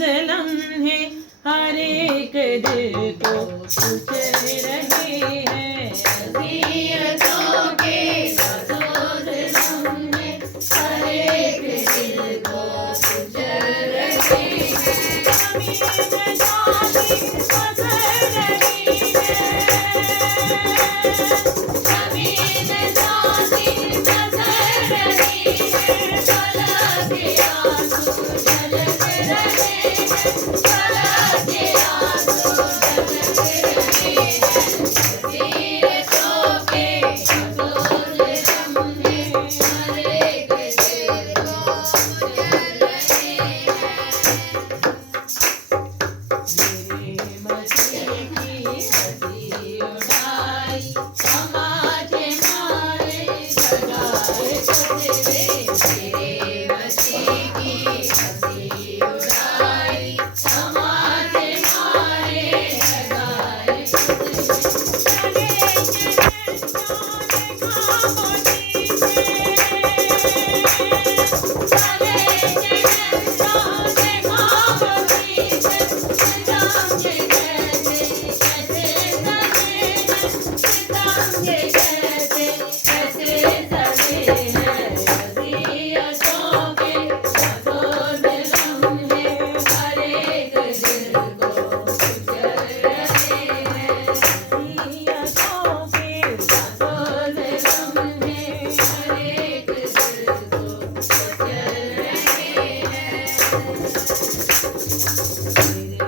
लम्हे हर एक दिल को कुचल रहे हैं। अज़ियतों के रोज़ लम्हे हर एक दिल को कुचल रहे हैं। ज़मीन जाती पसर रही है। ज़मीन जाती पसर रही है। फलक के आंसू ढलक रहे हैं। फलक के आंसू ढलक रहे हैं। अज़ियतों के रोज़ लम्हे हर एक दिल को कुचल रहे हैं। मेरे मसीह की हंसी उड़ाई समाज मारे जगाए सजदे। मेरे मसीह की हंसी उड़ाई समाज मारे लगाए चले चले खामोशी से। चले चले खामोशी से। सितम के कैसे कैसे सजे हैं। सितम के कैसे कैसे सजे हैं। अज़ियतों के रोज़ लम्हे हर एक दिल को कुचल रहे हैं। ज़ियतों के रोज़ लम्हे हर एक दिल को कुचल रहे हैं। मेरे